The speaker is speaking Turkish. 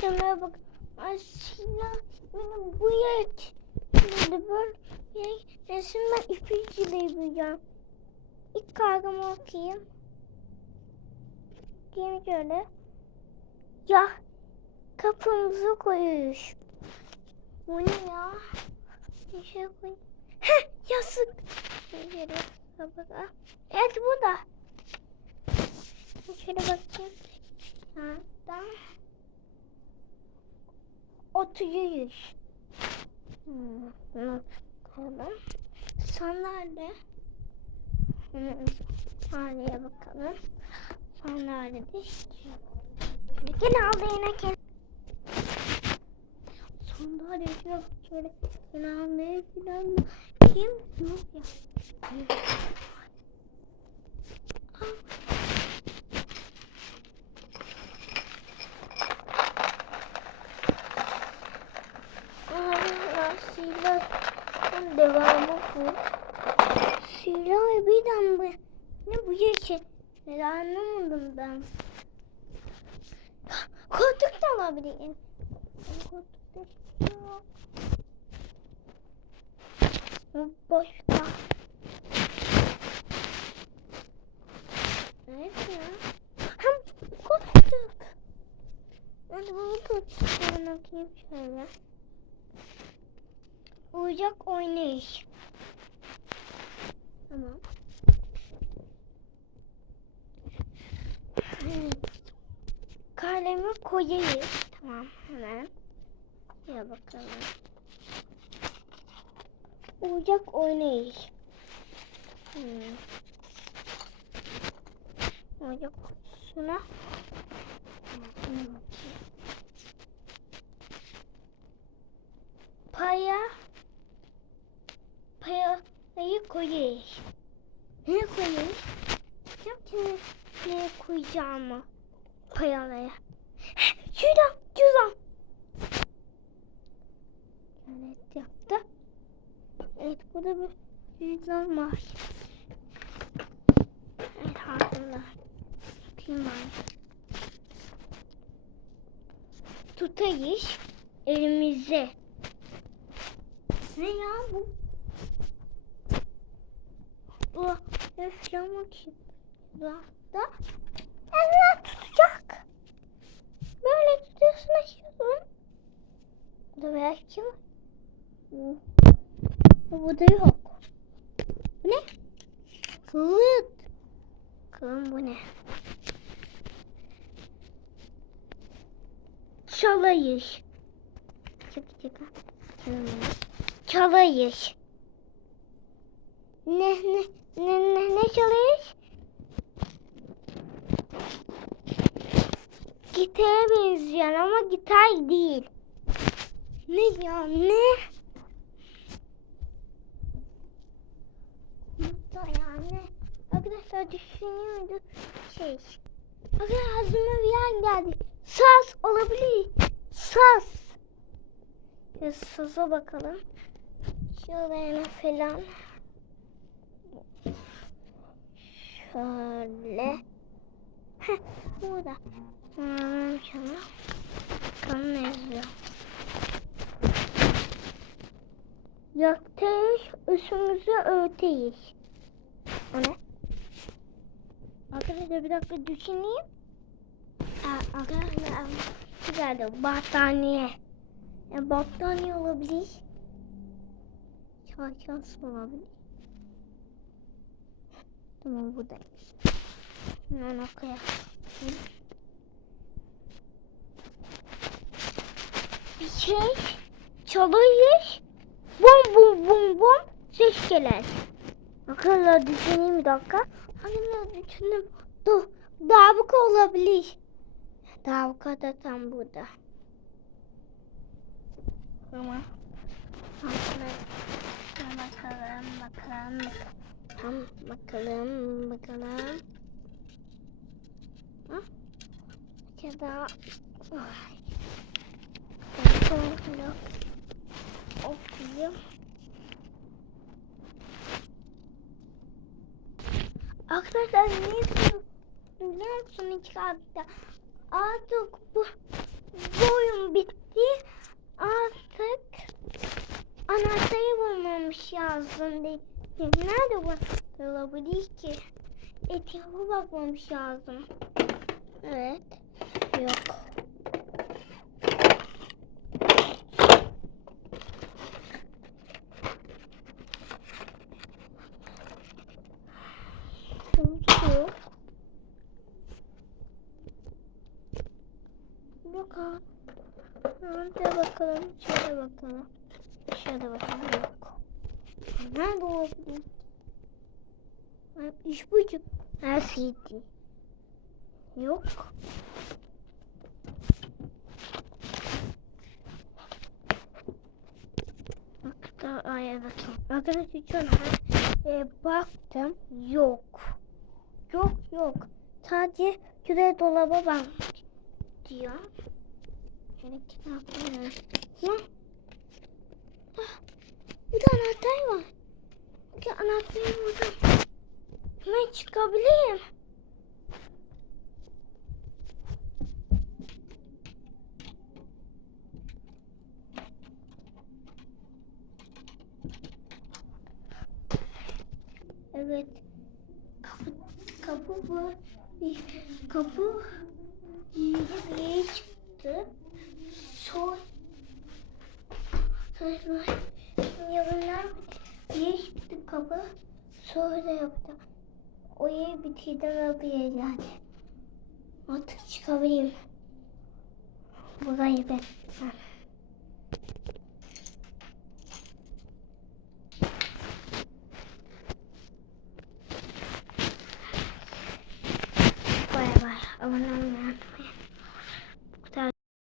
Şunlara bak. Ay silah benim bu yer. Şimdi böyle şey, bir resim ben ipinciliği bulacağım. İlk kargamı okuyayım. Diyeyim şöyle. Ya kapımızı koyuyoruz. Bu ne ya? Bir şey koy. Heh yasık. Şöyle bak. Evet bu da. Şöyle bakayım. Ha, tamam. 3100. Hmm, bakalım. Sandalye. Sandalyeye bakalım. Sandalye de Gene aldı yine kendi. Sandalye yok şöyle. Yine almaya falan Kim? Yok ya. Devamı bu. Silah birden bu. Ne bu yeşil? Ne anlamadım ben. Koltuk da alabilirim. Koltukta yok. Bu Boşta. Evet ya. Hem koltuk. Hadi bunu. Ben okuyayım şöyle. Oyuncak oynayış. Tamam. Kalemi koyayım. Tamam hemen. Ya bakalım. Oyuncak oynayış. Hmm. Oyuncak kutusuna. Hmm. Paya. Payayı koyayım. Ne koyayım? Yok ki ne koyacağımı. Payalaya. Şuradan, şuradan. Evet yaptı. Evet burada bir cüzdan var. Evet hazırlar. Bakayım ben. Tutayış elimize. Ne ya bu? Bu üflama ki. Da da eller tutacak. Böyle tutuyorsun açıyorsun. Bu da belki var. Bu. Da yok. Bu ne? Kılıt. Bakalım bu ne? Çalayış. Çık çık. Çalayış. Ne ne ne ne ne çalayış? Gitara benziyor ama gitar değil. Ne ya ne? Yani. Arkadaşlar düşünüyordu şey. Arkadaşlar aklıma bir yer geldi. Saz olabilir. Saz. Ya saza bakalım. Şöyle falan. Şöyle. Heh, burada. Hmm, şöyle. Bakalım ne yazıyor. Yaktayız, üstümüzü örteyiz. O ne? Arkadaşlar bir dakika düşüneyim. Aa, arkadaşlar güzeldi. Battaniye. E, battaniye olabilir. Çarşaf olabilir. Tamam buradaymış. Hemen okuyalım. Bir şey çalıyor. Bum bum bum bum ses gelir. Arkadaşlar düşüneyim bir dakika. Arkadaşlar düşündüm. Dur. Darbuka olabilir. Darbuka da tam burada. Tamam. Bakalım, bakalım, bakalım. Tam bakalım, bakalım. ya da Sonra okuyayım. Arkadaşlar niye biliyor musun iki hafta artık bu, bu bitti. Artık anahtarı bulmamış lazım dedi. Nerede bu olabilir ki? Etrafa bakmamış lazım. Evet. Yok. Yok. Nerede bakalım? Şöyle bakalım. Şöyle bakalım. Yok. Nerede olabilir? İş bucu. Her şeydi. Yok. Bak da aya bakayım. Arkadaşlar şu an e, baktım. Yok. Yok yok. Sadece küre dolaba bak diyor. Şöyle kitapları. Ya. Ah, bir de anahtar var. Bir anahtarı buldum. Hemen çıkabilirim. Evet. Kapı, kapı bu. Kapı yere çıktı. Sol. Sonra yanından bir çıktı kapı. Sonra yaptı. O yeri bitirdim öbür yani. Artık çıkabileyim. Burayı ben. Ha.